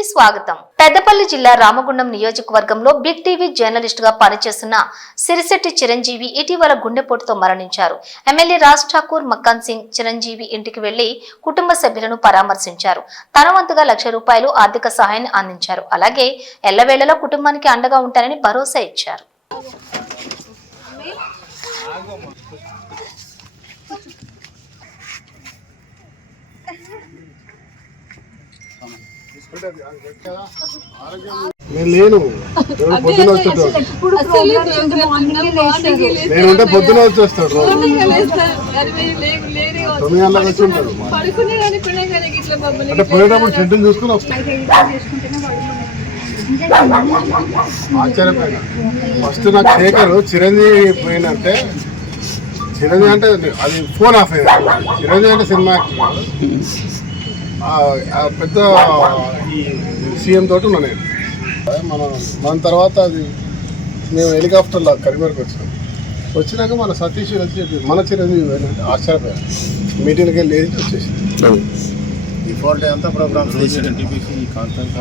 కి స్వాగతం. పెద్దపల్లి జిల్లా రామగుండం నియోజకవర్గంలో బిగ్ టీవీ జర్నలిస్ట్ గా పనిచేస్తున్న సిరిశెట్టి చిరంజీవి ఇటీవల గుండెపోటుతో మరణించారు. ఎమ్మెల్యే రాజ్ ఠాకూర్ మక్కన్ సింగ్ చిరంజీవి ఇంటికి వెళ్లి కుటుంబ సభ్యులను పరామర్శించారు. తన వంతుగా ₹1,00,000 ఆర్థిక సహాయాన్ని అందించారు. అలాగే ఎల్లవేళలా కుటుంబానికి అండగా ఉంటారని భరోసా ఇచ్చారు. నేను పొద్దున వచ్చేస్తాడు, నేనుంటే పొద్దున వచ్చేస్తాడు. 9 గంటలకు వచ్చి ఉంటాడు. అంటే పోయేటప్పుడు షెడ్యూల్ చూసుకుని వస్తాడు. ఆశ్చర్యపోయినా ఫస్ట్ నాకు శేఖర్ చిరంజీవి పోయినంటే, చిరంజీవి అంటే అది ఫోన్ ఆఫ్ అయ్యారు. చిరంజీవి అంటే సినిమాకి పెద్ద ఈ సీఎం తోటి ఉన్నా నేను. మన తర్వాత అది మేము హెలికాప్టర్లో కరీంనగర్కి వచ్చినాక మన సతీష్ వచ్చి మన చిరంజీవి పోయినంటే ఆశ్చర్యపోయాను. మీటింగ్కి వెళ్ళి వచ్చేసి ఈ 4 డే అంతా ప్రోగ్రామ్స్